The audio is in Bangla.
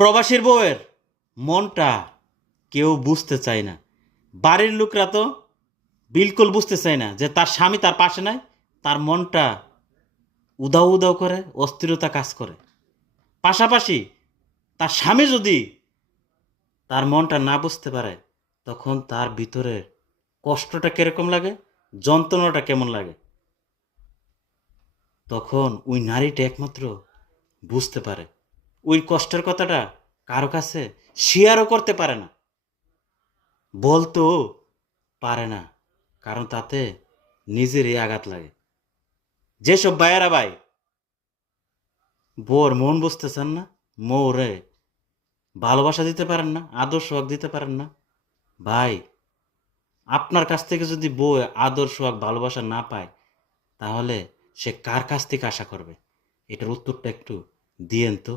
প্রবাসীর বউয়ের মনটা কেউ বুঝতে চায় না। বাড়ির লোকরা তো বিলকুল বুঝতে চায় না যে তার স্বামী তার পাশে নাই। তার মনটা উদাও উদাও করে, অস্থিরতা কাজ করে। পাশাপাশি তার স্বামী যদি তার মনটা না বুঝতে পারে, তখন তার ভিতরে কষ্টটা কিরকম লাগে, যন্ত্রণাটা কেমন লাগে, তখন ওই নারীটা একমাত্র বুঝতে পারে। ওই কষ্টের কথাটা কারো কাছে শেয়ারও করতে পারে না, বলতেও পারে না, কারণ তাতে নিজেরই আঘাত লাগে। যেসব ভাইয়েরা ভাই বউর মন বুঝতেছেন না, মৌরে ভালোবাসা দিতে পারেন না, আদর সোহাগ দিতে পারেন না, ভাই আপনার কাছ থেকে যদি বউ আদর সোহাগ ভালোবাসা না পায়, তাহলে সে কার কাছ থেকে আশা করবে? এটার উত্তরটা একটু দিয়েন তো।